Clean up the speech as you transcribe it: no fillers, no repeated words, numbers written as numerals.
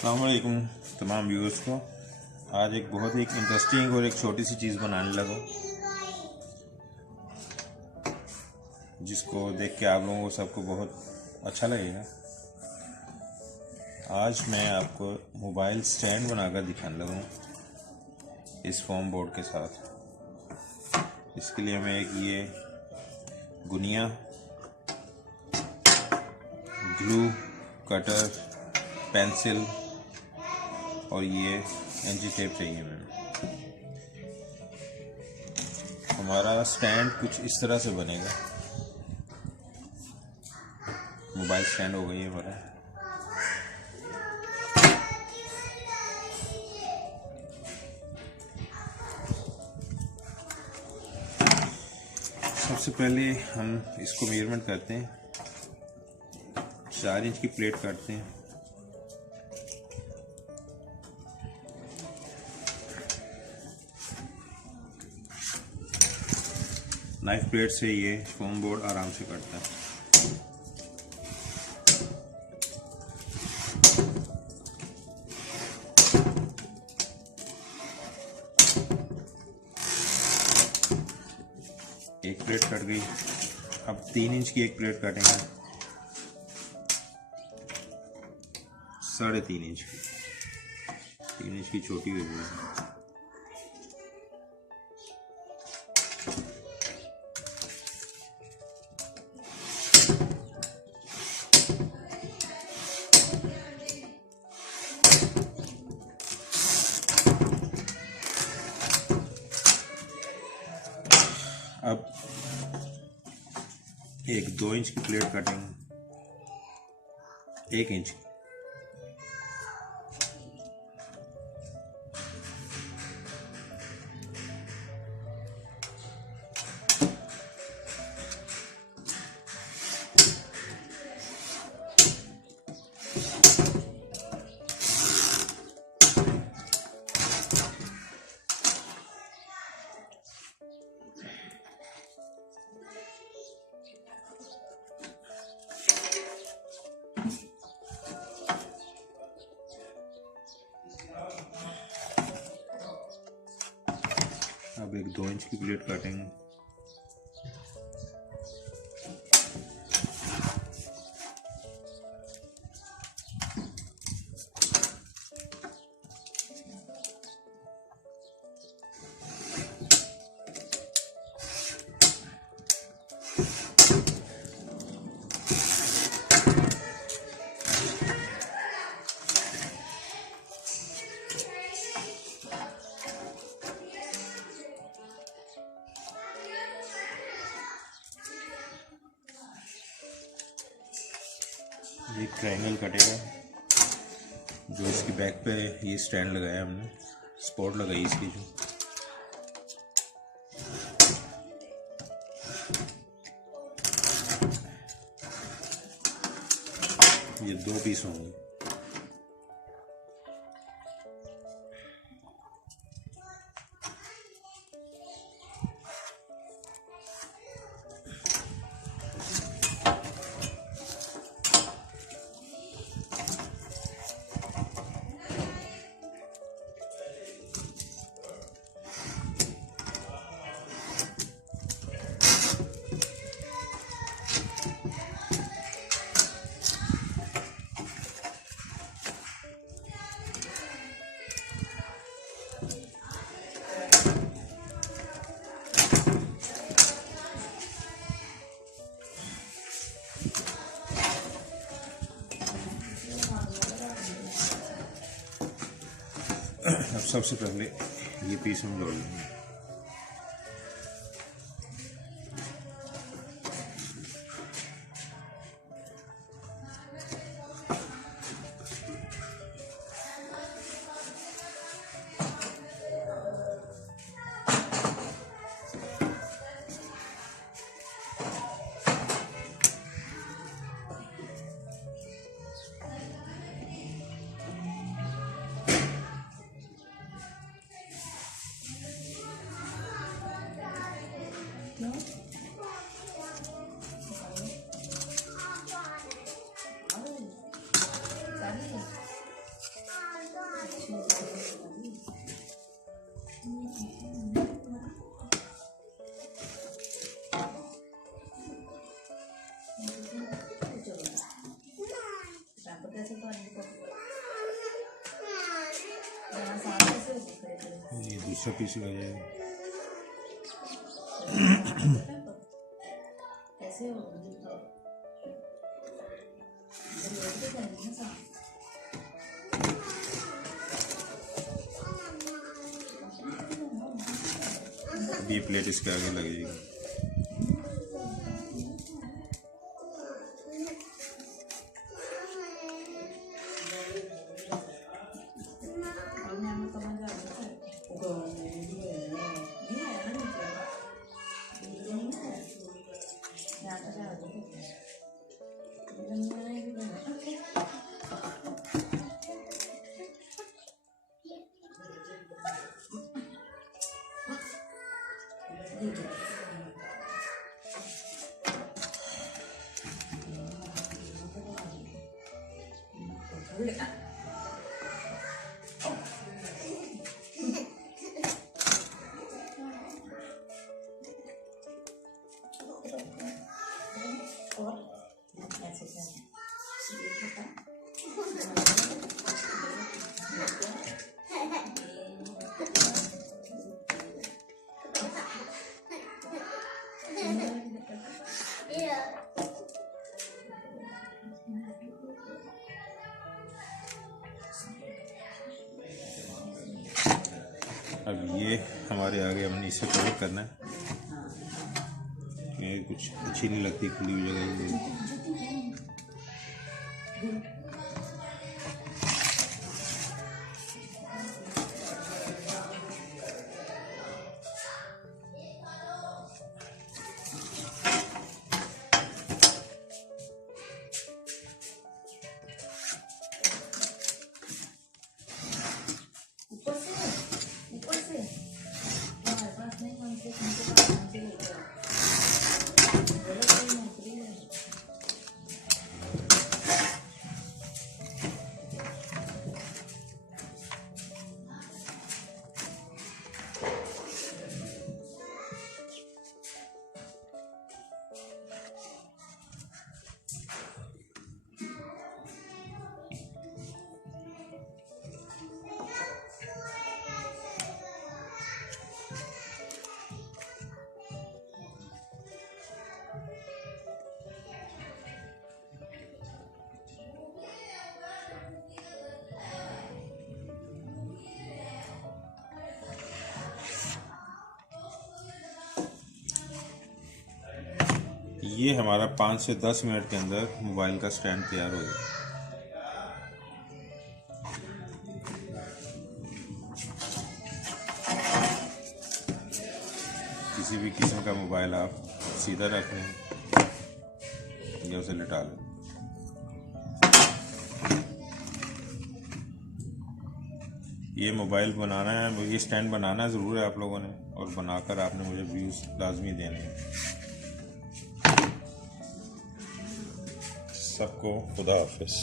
अस्सलाम वालेकुम तमाम व्यूअर्स को। आज एक बहुत ही इंटरेस्टिंग और एक छोटी सी चीज़ बनाने लगा जिसको देख के आप लोगों को सबको बहुत अच्छा लगेगा। आज मैं आपको मोबाइल स्टैंड बनाकर दिखाने लगा हूँ इस फोम बोर्ड के साथ। इसके लिए मैं एक ये गुनिया, ग्लू, कटर, पेंसिल और ये एंजी टेप चाहिए मैंने। हमारा स्टैंड कुछ इस तरह से बनेगा। मोबाइल स्टैंड हो गई है हमारा। सबसे पहले हम इसको मेजरमेंट करते हैं। 4 इंच की प्लेट काटते हैं। नाइफ प्लेट से ये फोम बोर्ड आराम से कटता है। एक प्लेट कट गई। अब 3 इंच की एक प्लेट काटेंगे। 3.5 इंच की, 3 इंच की छोटी हो गई। अब एक 2 इंच की प्लेट काटेंगे। 1 इंच की। अब एक 2 इंच की प्लेट काटेंगे। ये ट्रायंगल कटेगा जो इसकी बैक पे ये स्टैंड लगाया हमने, स्पॉट लगाई इसकी जो। ये 2 पीस होंगे। अब सबसे पहले ये पीस हम जोड़ लेंगे। दूसरा पीस लग जाएगा। अभी ये प्लेट इसके आगे लग जाएगी। अब ये हमारे आगे हमने इसे कवर करना है। ये कुछ अच्छी नहीं लगती खुली हुई जगह। ये हमारा 5 से 10 मिनट के अंदर मोबाइल का स्टैंड तैयार हो जाएगा। किसी भी किस्म का मोबाइल आप सीधा रख लें या उसे लिटा लें। ये मोबाइल बनाना है, ये स्टैंड बनाना ज़रूर है आप लोगों ने, और बनाकर आपने मुझे व्यूज़ लाजमी देने हैं। सबको खुदा हाफिज़।